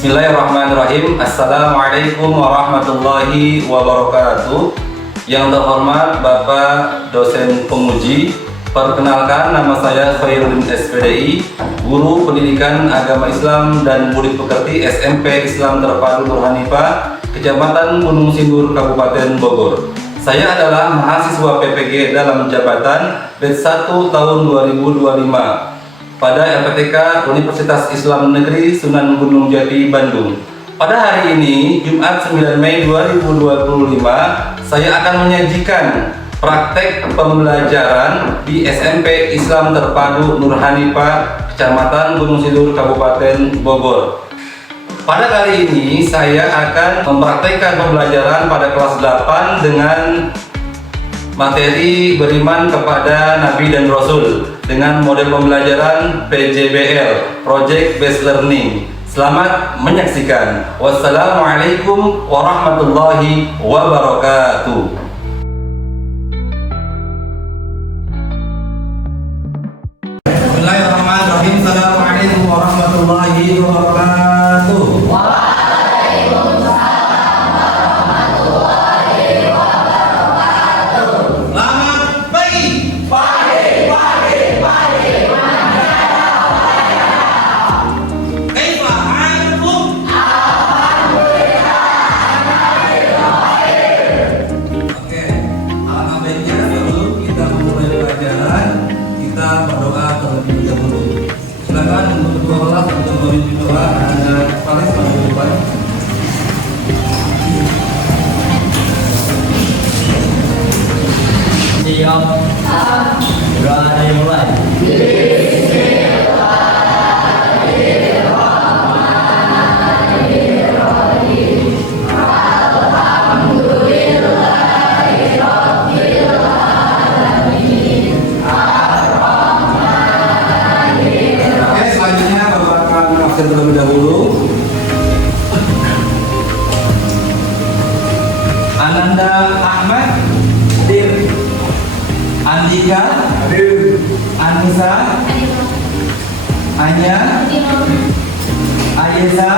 Bismillahirrahmanirrahim. Assalamualaikum warahmatullahi wabarakatuh. Yang terhormat Bapak dosen penguji, perkenalkan nama saya Khairuddin SPDI, guru pendidikan agama Islam dan murid pekerti SMP Islam Terpadu Nur Hanifah, Kecamatan Gunung Sindur, Kabupaten Bogor. Saya adalah mahasiswa PPG dalam jabatan batch 1 tahun 2025 pada LPTK Universitas Islam Negeri Sunan Gunung Jati, Bandung. Pada hari ini, Jumat 9 Mei 2025, saya akan menyajikan praktek pembelajaran di SMP Islam Terpadu Nur Hanifah, Kecamatan Gunung Sindur, Kabupaten Bogor. Pada kali ini, saya akan mempraktekkan pembelajaran pada kelas 8 dengan materi beriman kepada Nabi dan Rasul dengan model pembelajaran PJBL, Project Based Learning. Selamat menyaksikan. Wassalamualaikum warahmatullahi wabarakatuh. Bismillahirrahmanirrahim. Assalamualaikum warahmatullahi wabarakatuh. Siap. Doa dimulai. Oke, selanjutnya Bapak akan absen terlebih dahulu. Ananda Ahmad hadir. Andika hadir. Anissa, Anya, Ayesa,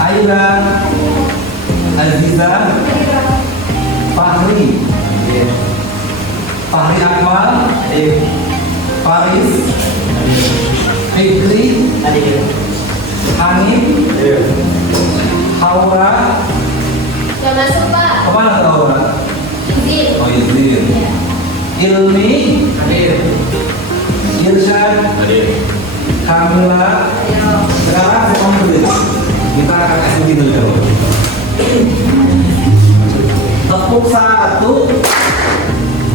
Aida, Aziza, Fahri, Fahri Akmal, Faris, Fikri, Hanif, Haura. Gak masuk, Pak. Kemana tuh Haura? Izin. Oh, izin. Ilmi hadir. Irsyad hadir. Kamila. Sekarang saya mau berdiri. Kita akan kasih gitu dulu. Tepuk 1,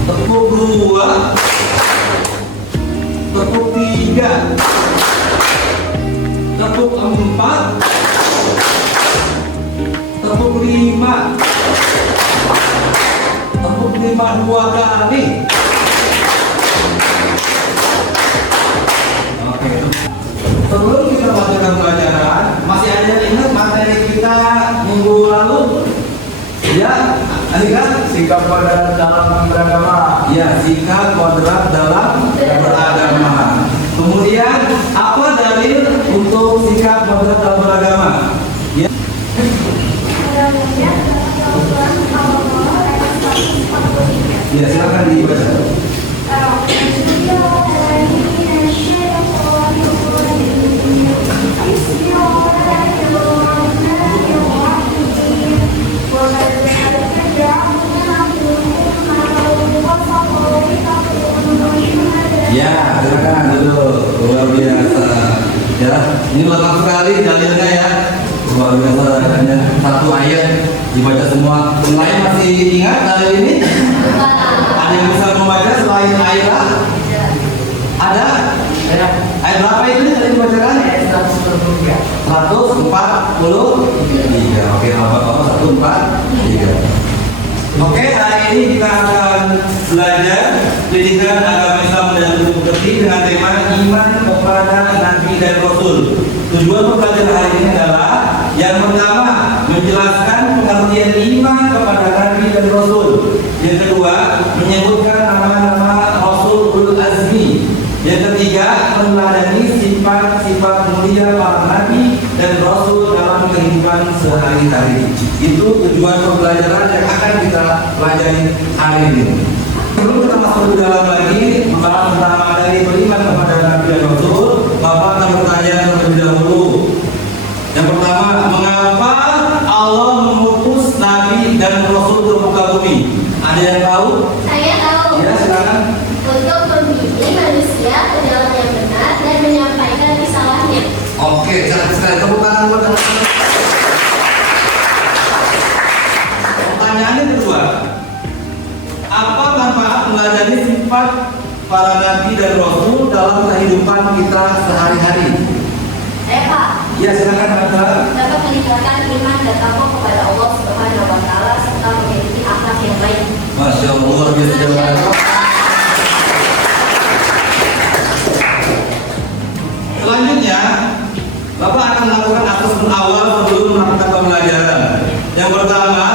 tepuk 2, tepuk 3, tepuk 4, tepuk 5, tepuk 5 2 kali. Oke. Sebelum kita lanjutkan pelajaran, masih ada yang ingat materi kita minggu lalu? Ya, Andika, Sikap pada dalam beragama. ya, sikap kodrat dalam beragama. Kemudian apa dalil untuk sikap kodrat dalam beragama? Ya. Ya, silakan dibaca. Ya, silakan dulu. Luar biasa. Ya, ini lengkap sekali dalilnya ya. Luar biasa. Hanya satu ayat dibaca semua. Yang lain masih ingat dalil ini? Ada yang bisa membaca selain Aira? Ada? Ayat berapa itu tadi dibacakan? 143. Oke, Bapak 143. Oke, hari ini kita akan belajar pendidikan agama Islam dan Buddha dengan tema iman kepada Nabi dan Rasul. Tujuan pembelajaran hari ini adalah Yang pertama, menjelaskan pengertian iman kepada Nabi dan Rasul. Yang kedua, menyebutkan nama-nama Rasul ulul azmi. Yang ketiga, meneladani sifat-sifat mulia para Nabi dan Rasul dalam kehidupan sehari-hari. Itu tujuan pembelajaran yang akan kita pelajari hari ini. Sebelum kita masuk ke dalam lagi membahas tentang materi beriman kepada Nabi dan Rasul, Bapak akan bertanya terlebih dahulu. Yang pertama, mengapa Allah mengutus Nabi dan Rasul ke muka bumi? Ada yang tahu? Saya tahu. Ya, silakan. Untuk membimbing manusia ke jalan yang benar dan menyampaikan risalahnya. Oke, jangan sekali tepuk tangan buat teman-teman. Pertanyaannya kedua, apa manfaat meladani sifat para Nabi dan Rasul dalam kehidupan kita sehari-hari? Pak, Ya, silakan Anda. dapat meningkatkan iman dan takwa kepada Allah Subhanahu wa taala serta memiliki akhlak yang baik. Masya Allah, luar biasa jawabannya. Selanjutnya, Bapak akan melakukan asesmen awal sebelum melakukan pembelajaran. Yang pertama,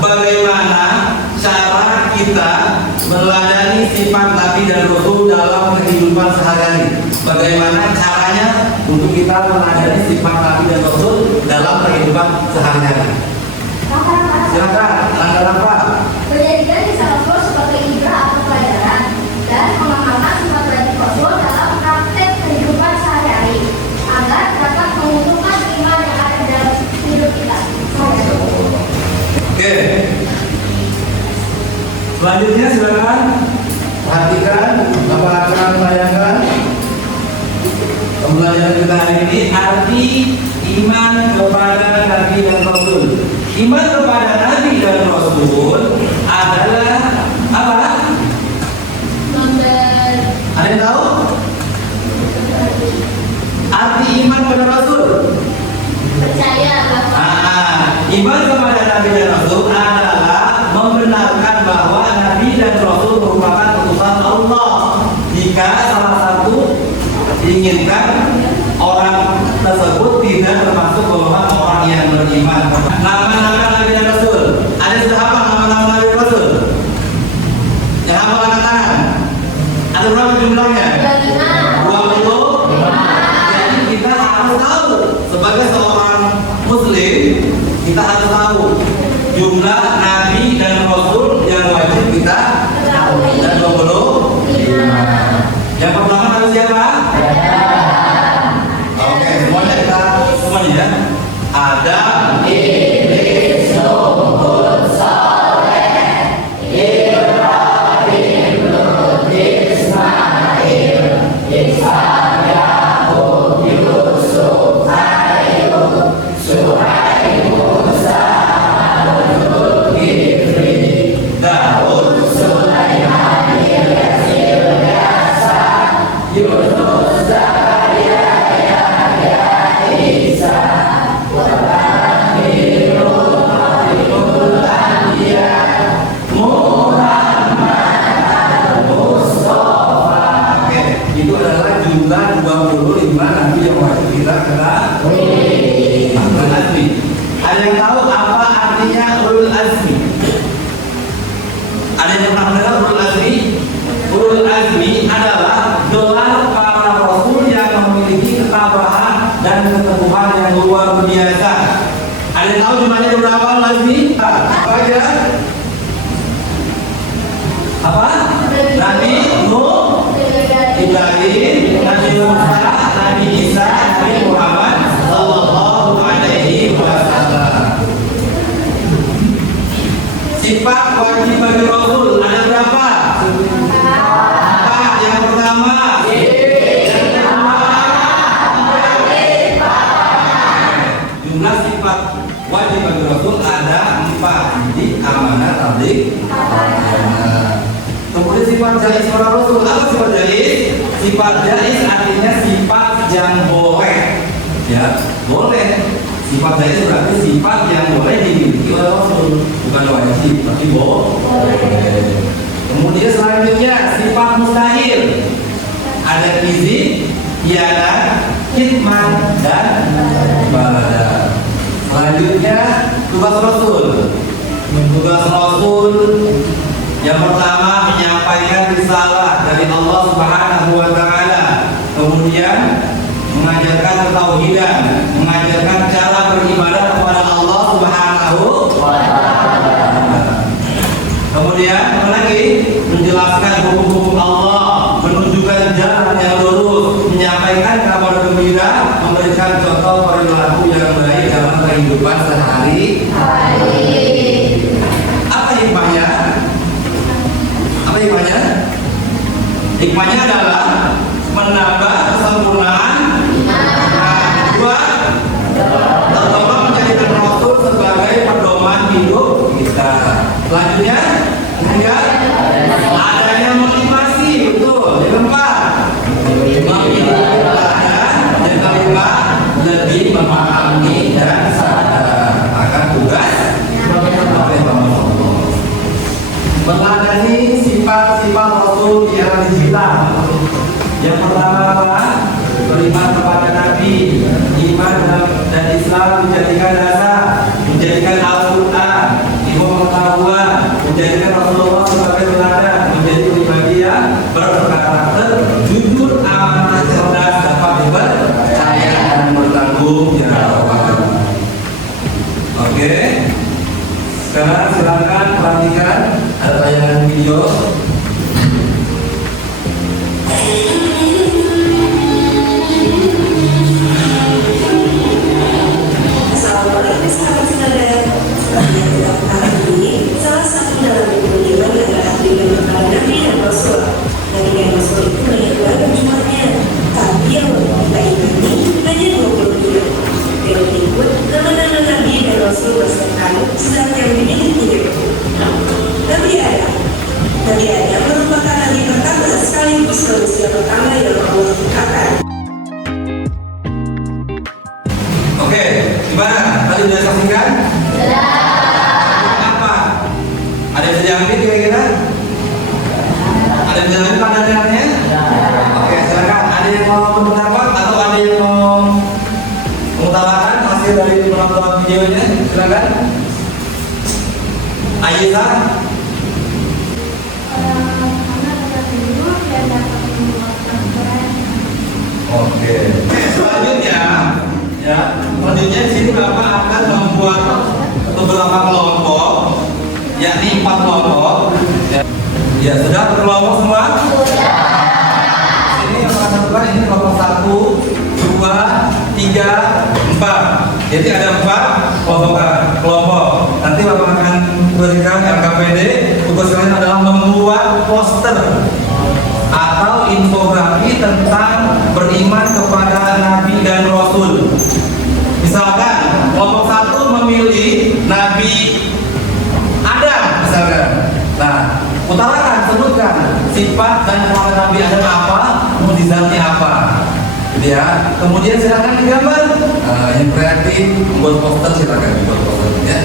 bagaimana cara kita meneladani sifat Nabi dan Rasul dalam kehidupan sehari-hari. Bagaimana caranya untuk kita meneladani sifat Nabi dan Rasul dalam kehidupan sehari-hari. Silakan, langkah apa? Menjadikan kisah Rasul sebagai ibrah atau pelajaran dan mengamalkan sifat Nabi Rasul dalam praktek kehidupan sehari-hari agar dapat menguntungkan iman yang ada dalam hidup kita. Oke. Selanjutnya silakan perhatikan Bapak akan menanyakan pembelajaran kita hari ini arti iman kepada Nabi dan Rasul. Iman kepada Nabi dan Rasul adalah apa? Ada yang tahu? Arti iman kepada Rasul. Percaya bahwa Iman kepada Nabi dan Rasul adalah membenarkan bahwa Nabi dan Rasul merupakan utusan Allah. Jika salah satu diinginkan, orang tersebut tidak termasuk golongan orang yang beriman. Nama-nama Nabi dan Rasul. Ada sudah apa nama-nama Nabi dan Rasul? Yang apa angkat tangan? Ada berapa jumlahnya? 20. Jadi kita harus tahu sebagai seorang Muslim, kita harus tahu jumlah Nabi dan Rasul yang wajib kita tahu. Dan 20. Yang pertama harus siapa? Oke, semuanya kita semuanya ya. Adam, Iblis, Nuh, Saleh, Ibrahim, Lut, Ismail, Ishak, Yakub, Yusuf, Ayub, Suhaib, Musa, Zulkifli, Daud, Sulaiman, Ilyas, Ilyasa, Yunus, Zakaria, Yahya, Isa, itu adalah jumlah 25 Nabi yang wajib kita kenal. Ulul azmi. Ada yang tahu apa artinya ulul azmi? Ada yang pernah dengar ulul azmi? Ulul azmi adalah gelar para rasul yang memiliki ketabahan dan keteguhan yang luar biasa. Ada yang tahu jumlahnya berapa ulul azmi? Apa aja? Apa? Nabi Nuh, Ibrahim, Nabi Musa, Nabi Isa, Nabi Muhammad Sallallahu Alaihi Wasallam. Sifat wajib bagi Rasul ada berapa? Apa? Yang pertama, jumlah sifat wajib bagi Rasul ada 4. Jadi amanah, tabligh, kemudian sifat jais para Rasul. Apa sifat jais? Sifat jais artinya sifat yang boleh. Ya, boleh. Sifat jais berarti sifat yang boleh dimiliki oleh Rasul, bukan wajib, tapi boleh. Kemudian selanjutnya sifat mustahil. Ada izin, hianat, khidmat, dan balada. Tugas Rasul. Tugas Rasul yang pertama menyampaikan risalah dari Allah Subhanahu wa taala. Kemudian mengajarkan ketauhidan, mengajarkan cara beribadah kepada Allah Subhanahu wa taala. Kemudian apa lagi? Menjelaskan hukum-hukum Allah, menunjukkan jalan yang lurus, menyampaikan kabar gembira, memberikan contoh perilaku yang baik dalam kehidupan sehari-hari. Apa hikmahnya? Apa hikmahnya? Hikmahnya adalah menambah kesempurnaan kedua, terutama menjadikan Rasul sebagai pedoman hidup kita. Selanjutnya, ketiga, adanya motivasi, betul. Yang keempat, yang kelima, lebih memahami dan sadar akan tugas meladani sifat-sifat Rasul di era digital. Yang pertama apa? Beriman kepada Nabi, iman dan Islam menjadikan dasar, menjadikan Al-Quran, ilmu pengetahuan, menjadikan Rasulullah sebagai teladan, menjadi pribadi yang berkarakter, jujur, amanah, cerdas, dapat dipercaya dan bertanggung jawab. Oke. Sekarang silakan perhatikan ada tayangan video. Assalamualaikum saudara-saudara. Seperti yang kita ketahui ini, salah satu dalam kehidupan adalah beriman kepada Nabi dan Rasul. Nabi dan Rasul itu banyak banget jumlahnya, tapi yang kita ingini hanya 22. Yang berikut nama-nama Nabi dan Rasul beserta zat yang dimiliki Nabi Adam merupakan nabi pertama sekaligus manusia pertama yang Allah ciptakan. Oke, gimana? Tadi sudah saksikan? Apa? Ada yang bisa jawab kira-kira? Ada yang bisa jawab pandangannya? Oke, silakan. Ada yang mau berpendapat atau ada yang mau mengutarakan hasil dari penonton videonya? Silakan. Aisyah. Oke. Selanjutnya, selanjutnya di sini Bapak akan membuat beberapa kelompok, yakni 4 kelompok. Ya, sudah berkelompok semua? Ini yang akan lakukan ini kelompok 1, 2, 3, 4. Jadi ada 4 kelompok. Nanti Bapak akan berikan LKPD. Tugas kalian adalah membuat poster atau infografi tentang beriman kepada Nabi dan Rasul. Misalkan kelompok 1 memilih Nabi Adam misalkan. Nah, utarakan, sebutkan sifat dan keluarga Nabi Adam apa, mukjizatnya apa. Gitu ya. Kemudian silakan digambar. Yang kreatif membuat poster silakan dibuat poster ya.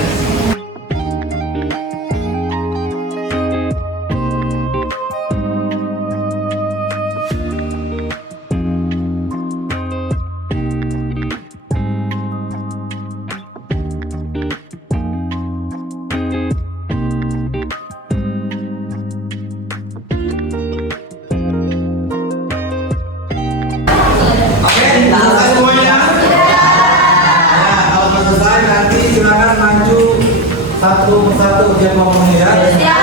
Satu persatu dia ngomongnya ya.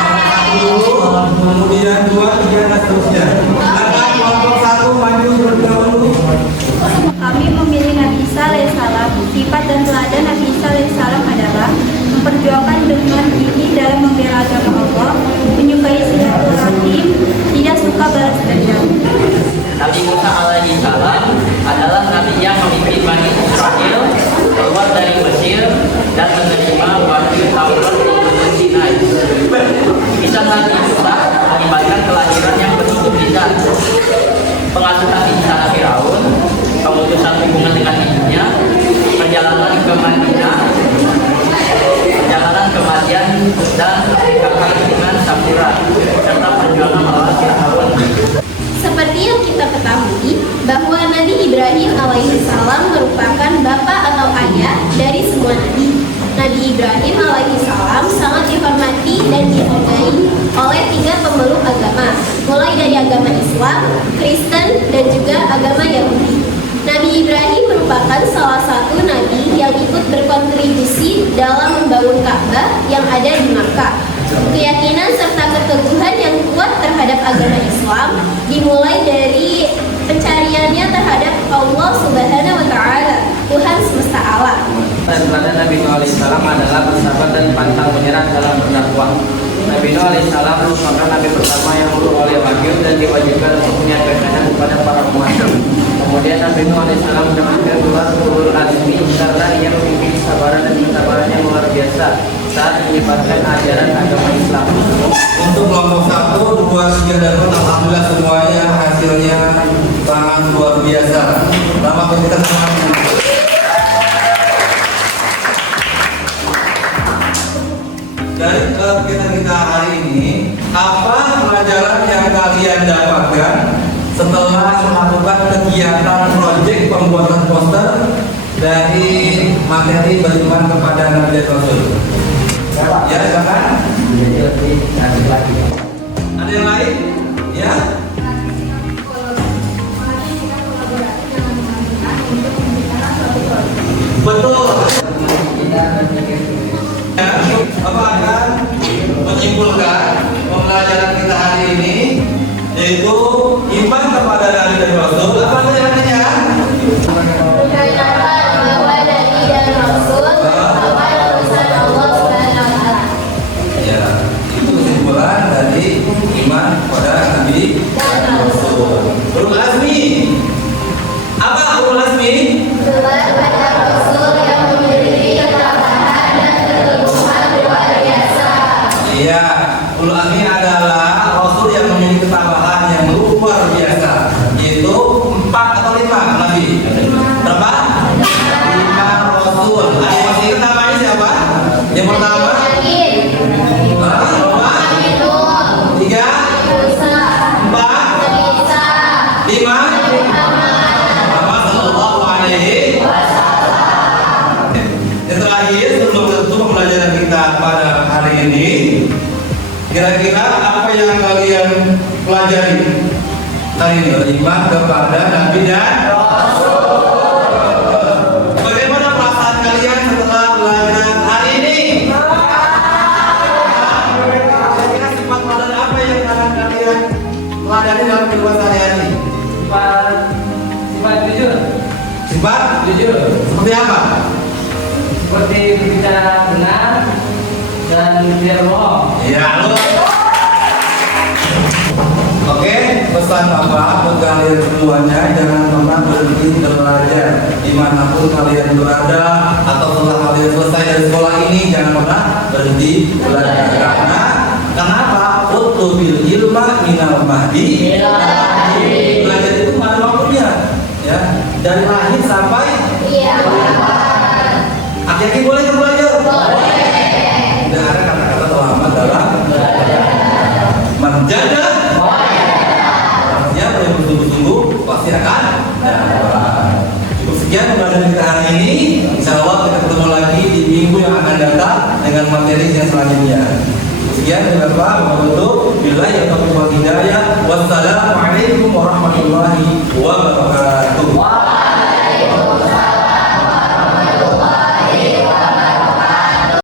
Kemudian 2, 3 dan seterusnya. Silakan kelompok 1 maju terlebih dahulu. Kami memilih Nabi Isa alaihissalam. Sifat dan teladan Nabi Isa alaihissalam adalah memperjuangkan dengan gigi dalam membela agama Allah, menyukai silaturahim, tidak suka balas dendam. Nabi Musa alaihissalam adalah nabi yang memimpin Bani Israel keluar dari Mesir dan menerima wahyu Taurat di Gunung Sinai. Bisa Nabi Musa mengibarkan kelahiran yang penuh mukjizat, pengasuhan di istana Firaun, pengutusan hubungan dengan ibunya, perjalanan ke Madinah, Ibrahim alaihissalam sangat dihormati dan dihargai oleh 3 pemeluk agama, mulai dari agama Islam, Kristen, dan juga agama Yahudi. Nabi Ibrahim merupakan salah satu nabi yang ikut berkontribusi dalam membangun Ka'bah yang ada di Makkah. Keyakinan serta keteguhan yang kuat terhadap agama Islam dimulai dari pencariannya terhadap Allah Subhanahu wa Ta'ala, Tuhan semesta alam. Dan teladan Nabi Nuh alaihissalam adalah bersabar dan pantang menyerah dalam berdakwah. Nabi Nuh alaihissalam merupakan nabi pertama yang memperoleh wahyu dan diwajibkan untuk menyampaikannya kepada para umat. Kemudian Nabi Nuh alaihissalam mendapatkan gelar ulul azmi karena ia memiliki kesabaran dan ketabahan yang luar biasa saat menyebarkan ajaran agama Islam. Untuk kelompok 1, 2, 3, dan 4, alhamdulillah semuanya hasilnya sangat luar biasa. Lama kita semuanya. Dari kita hari ini, apa pelajaran yang kalian dapatkan setelah melakukan kegiatan proyek pembuatan poster dari materi beriman kepada Nabi dan Rasul? Ya, silakan. Ada yang lain? Ya. Betul. Ya, Bapak akan menyimpulkan pembelajaran kita hari ini, yaitu iman kepada Nabi dan Rasul. Apa pelajarannya? Perkataan bahwa Nabi dan Rasul merupakan utusan Allah Subhanahu wa Ta'ala. Ya, itu kesimpulan dari iman kepada Nabi dan Rasul. Ulul azmi. Apa ulul azmi? Gelar pada Rasul yang memiliki ketabahan dan keteguhan luar biasa. Iya, ulul azmi adalah Rasul yang memiliki ketabahan yang luar biasa. Yaitu 4 atau 5 Nabi. Berapa? 5 Rasul. Ayo masih ingat namanya siapa? Yang pertama? Berapa? 3, 4, 5. Muhammad sallallahu alaihi wasallam. Yang terakhir sebelum menutup pembelajaran kita pada hari ini, kira-kira apa yang kalian pelajari hari ini? Beriman kepada Nabi dan Rasul. Bagaimana perasaan kalian setelah belajar hari ini? Kira-kira sifat modal apa yang akan kalian pelajari dalam kehidupan sehari-hari? Sifat jujur. Sifat Jujur. seperti apa? Seperti berbicara benar dan tidak bohong. Ya, lu. Oke, pesan Bapak untuk kalian semuanya, jangan pernah berhenti belajar dimanapun kalian berada, atau setelah kalian selesai dari sekolah ini, jangan pernah berhenti belajar. Karena kenapa? Utlubil ilma minal mahdi. Belajar itu pada waktunya, ya, dari lahir sampai aki-aki boleh kan belajar? Tidak ada kata-kata terlambat dalam menjaga. Artinya yang bersungguh-sungguh pasti akan dapat. Cukup sekian pembelajaran kita hari ini. Insya Allah kita ketemu lagi di minggu yang akan datang dengan materi yang selanjutnya. Sekian dari Bapak, wabarakatuh. Billahi taufiq wal hidayah. Wassalamualaikum warahmatullahi wabarakatuh.